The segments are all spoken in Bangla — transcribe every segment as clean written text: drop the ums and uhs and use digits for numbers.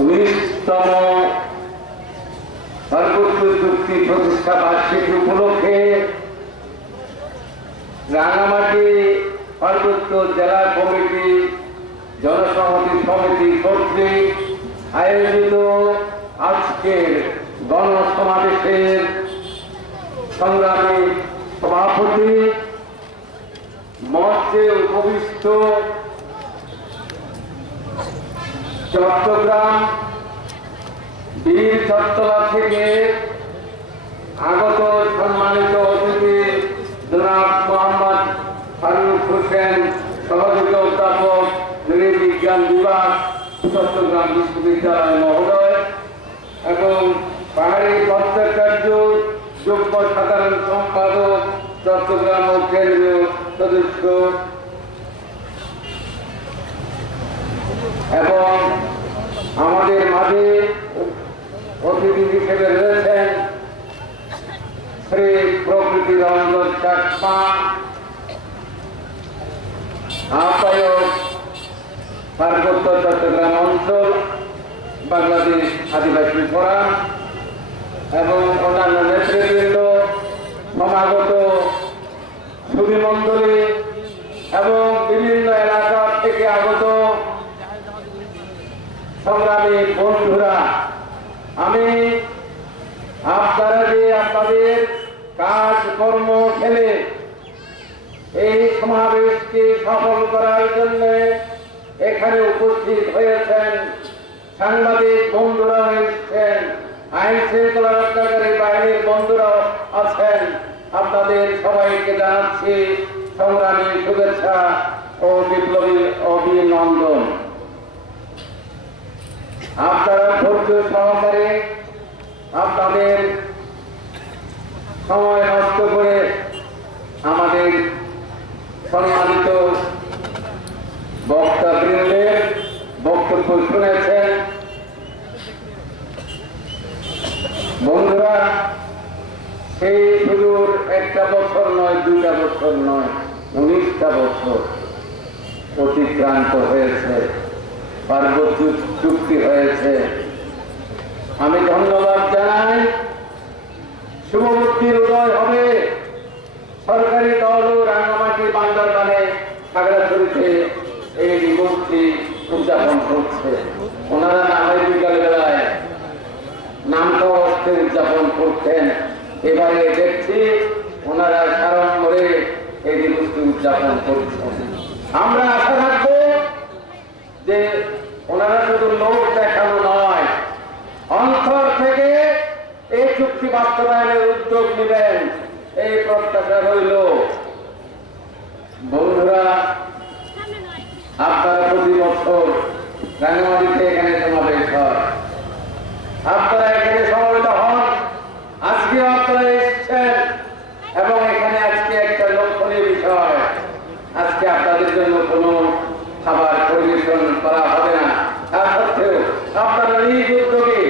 19তম পার্বত্য চুক্তি প্রতিষ্ঠা বার্ষিকী উপলক্ষে রাঙামাটি পার্বত্য জেলা কমিটি জনসংহতি সমিতি কর্তৃক আয়োজিত আজকের গণসমাবেশের সংগ্রামী সভাপতি, মঞ্চে উপবিষ্ট চট্টগ্রাম বীর চট্টলা থেকে আগত সম্মানিত অতিথি জনাব মোহাম্মদ ফারুক হোসেন, সহযোগী অধ্যাপক নৃবিজ্ঞান বিভাগ, চট্টগ্রাম বিশ্ববিদ্যালয় মহোদয়, এবং পাহাড়ি ভট্টাচার্য, যুগ্ম সাধারণ সম্পাদক, চট্টগ্রাম ও কেন্দ্রীয় সদস্য, এবং আমাদের মাঝে অতিথি হিসেবে রয়েছেন শ্রী প্রকৃতি রঞ্জন চাকমা, আহ্বায়ক পার্বত্য চট্টগ্রাম অঞ্চল বাংলাদেশ আদিবাসী ফোরাম, এবং অন্যান্য নেতৃবৃন্দ, সমাগত সুধীমণ্ডলী এবং বিভিন্ন এলাকা থেকে আগত সংগ্রামী বন্ধুরা, আমি আপনারা যে আপনাদের কাজকর্ম ফেলে এই সমাবেশকে সফল করার জন্য এখানে উপস্থিত হয়েছেন, সাংবাদিক বন্ধুরা হয়েছেন, আইন শৃঙ্খলা রক্ষাকারী বাহিনীর বন্ধুরাও আছেন, আপনাদের সবাইকে জানাচ্ছি সংগ্রামী শুভেচ্ছা ও বিপ্লবী অভিনন্দন। আপনারা ধৈর্য সহকারে আপনাদের সময় নষ্ট করে আমাদের সম্মানিত বক্তাবৃন্দের বক্তব্য শুনেছেন। বন্ধুরা, সেই সুদূর একটা বছর নয়, 2টা বছর নয়, 19টা বছর অতিক্রান্ত হয়েছে, পার্বত্য চুক্তি হয়েছে। আমি ধন্যবাদ জানাই, শুভবুদ্ধির উদয় হবে। সরকারি দল ও রাঙামাটি, বান্দরবানে, খাগড়াছড়িতে এই দিবসটি উদযাপন করছে। ওনারা নামের বিকাল বেলায় নামটা অর্থে উদযাপন করতেন, এবারে দেখছি ওনারা সাড়ম্বরে এই দিবসটি উদযাপন করছেন। আমরা আশা রাখবো যে ওনারা শুধু লোক দেখানো নয়, অন্তর থেকে এই চুক্তি বাস্তবায়নের উদ্যোগ নেবেন, এই প্রত্যাশা রইল। বন্ধুরা, আপনারা প্রতি বছর রাঙামাটিতে এখানে সমাবেশ হয়, আপনারা এখানে সমবেত হন, আজকে আপনারা এসেছেন, এবং এখানে আজকে একটা লক্ষণীয় বিষয়, আজকে আপনাদের জন্য কোনো খাবার পরিবেশন করা হবে না। তা সত্ত্বেও আপনারা নিজ উদ্যোগে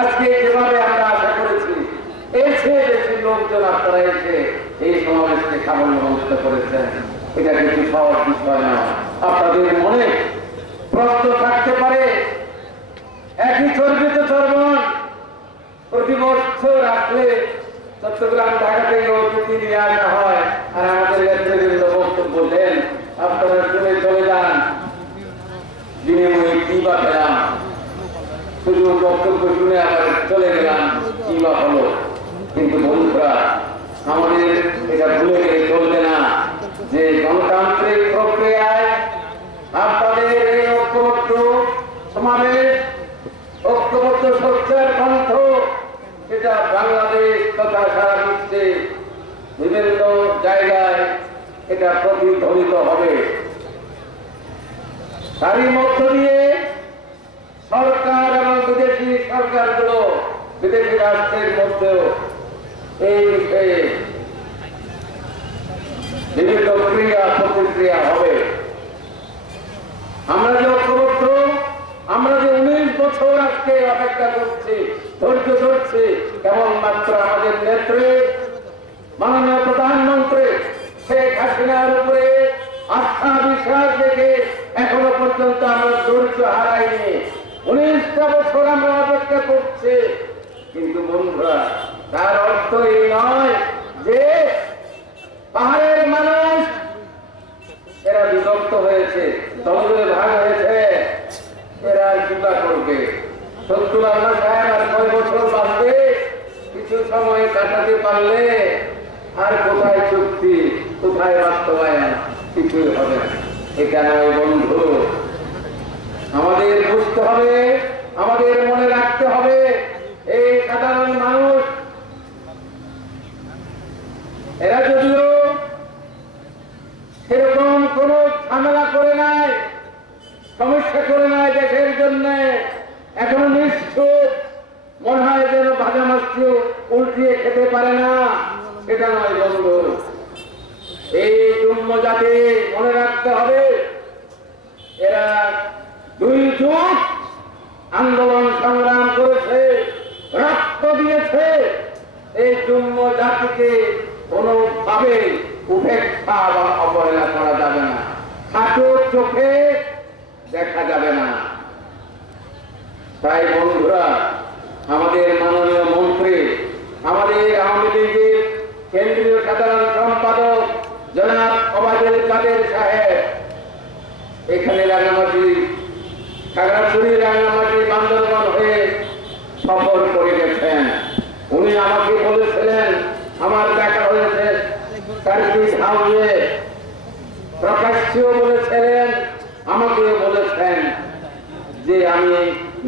আজকে যেভাবে আমরা আশা করেছি এসে বেশি লোকজন আপনারা এসে এই সমাবেশকে সাফল্যমণ্ডিত করেছেন, এটা কিন্তু সহজ বিষয় না। আপনাদের মনে প্রশ্ন থাকতে পারে, একই চর্বিত চর্বণ প্রতি বছর আসলে চট্টগ্রাম, ঢাকা থেকে অতিথি নিয়ে আসা হয়, আর আমাদের নেতৃবৃন্দ বক্তব্য দেন, আপনারা শুনে চলে যান, বিনিময়ে কি বা পেলাম, শুধু বক্তব্য শুনে আবার চলে গেলাম, কি বা হলো। কিন্তু বন্ধুরা, আমাদের এটা ভুলে গেলে চলবে না যে গণতান্ত্রিক প্রক্রিয়ায় আপনাদের এই ঐক্যবদ্ধ সমাবেশ, ঐক্যবদ্ধ সোচ্চার কণ্ঠ, সেটা বাংলাদেশ তথা সারা বিশ্বে বিভিন্ন জায়গায় এটা প্রতিধ্বনিত হবে। তারই মধ্য দিয়ে সরকার এবং বিদেশি সরকারগুলো, বিদেশি রাষ্ট্রের মধ্যেও এই বিষয়ে বিভিন্ন ক্রিয়া প্রতিক্রিয়া হবে। আমরা যে ঐক্যবদ্ধ, আমরা যে 19 বছর আজকে অপেক্ষা করছি, ধৈর্য ধরছি, কেবলমাত্র আমাদের নেত্রী মাননীয় প্রধানমন্ত্রী শেখ হাসিনার উপরে আস্থা বিশ্বাস রেখে এখনো পর্যন্ত আমরা ধৈর্য হারাইনি। 19টা বছর আমরা অপেক্ষা করছি, কিন্তু বন্ধুরা তার অর্থ এই নয় যে পাহাড়ের মানুষ এরা বিভক্ত হয়েছে, দলে ভাগ হয়েছে, এরা চিন্তা করবে 70 আল্লাহ সাহেব আর 6 বছর বাঁচবে, কিছু সময় কাটাতে পারলে আর কোথায় চুক্তি, কোথায় বাস্তবায়ন, কিছুই হবে না। এখানে ওই বন্ধু আমাদের বুঝতে হবে, আমাদের মনে রাখতে হবে, এই সাধারণ মানুষ এরা যদিও সেরকম কোন ঝামেলা করে নাই, সমস্যা করে নাই দেশের জন্য, এখনো নিশ্চুপ, মনে হয় যেন ভাজা মাছটিও উল্টিয়ে খেতে পারে না, সেটা নয় বন্ধু। এই জন্ম জাতি মনে রাখতে হবে, এরা 2 যুগ আন্দোলন সংগ্রাম করেছে, রক্ত দিয়েছে, এই জন্ম জাতিকে কোনোভাবে উপেক্ষা বা অবহেলা করা যাবে না, খাটো চোখে দেখা যাবে না। তাই বন্ধুরা, আমাদের মাননীয় মন্ত্রী, আমাদের আওয়ামী লীগের কেন্দ্রীয় সাধারণ সম্পাদক জনাব ওবায়দুল কাদের সাহেব এখানে রাঙামাটি, খাগড়াছড়ি, রাঙামাটি, বান্দরবান হয়ে সফর করে গেছেন। উনি আমাকে বলেছিলেন, আমার দেখা হয়েছে সার্ভিস হাউসে, প্রকাশ্যেও বলেছিলেন, আমাকেও বলেছেন যে আমি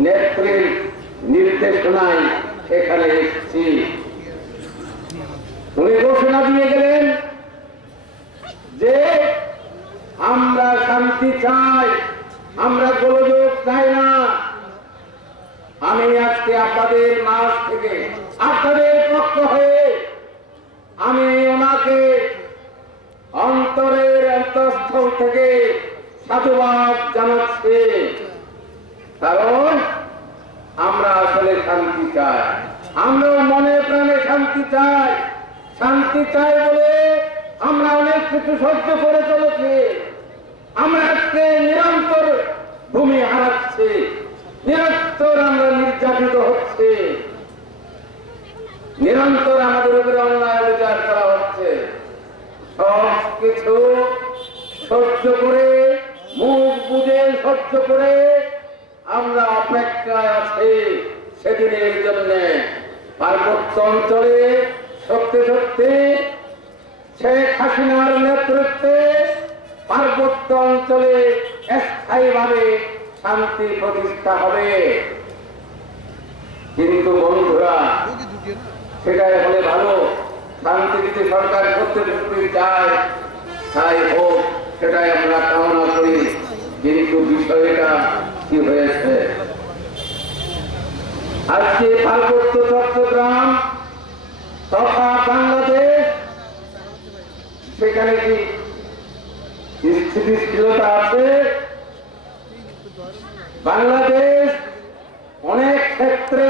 নেত্রীর নির্দেশনায় এখানে এসেছি। উনি ঘোষণা দিয়ে গেলেন যে আমরা শান্তি চাই, আমরা গোলযোগ চাই না। আমি আজকে আপনাদের মাঝ থেকে, আপনাদের পক্ষ হয়ে আমি ওনাকে অন্তরের অন্তঃস্থল থেকে সাধুবাদ জানাচ্ছি, কারণ আমরা আসলে শান্তি চাই, আমরা মনে প্রাণে শান্তি চাই। শান্তি চাই বলে আমরা অনেক কিছু সহ্য করে চলেছি। আমরা আজকে নিরন্তর ভূমি হারাচ্ছি, নিরন্তর আমরা নির্যাতিত হচ্ছে, নিরন্তর আমাদের উপরে অন্যায় বিচার করা হচ্ছে। সব কিছু সহ্য করে, মুখ বুঝে সহ্য করে আমরা অপেক্ষায় আছি সেদিনের জন্য। পার্বত্য অঞ্চলে সত্যি সত্যি শেখ হাসিনার নেতৃত্বে পার্বত্য অঞ্চলে স্থায়ীভাবে শান্তি প্রতিষ্ঠা হবে। কিন্তু বন্ধুরা, সেটাই হলে ভালো, শান্তি যদি সরকার করতে চায় তাই হোক, সেটাই আমরা কামনা করি। কিন্তু বিষয়টা কি হয়েছে, আজকে পার্বত্য চট্টগ্রাম তথা বাংলাদেশ, সেখানে কি স্থিতিশীলতা আছে? বাংলাদেশ অনেক ক্ষেত্রে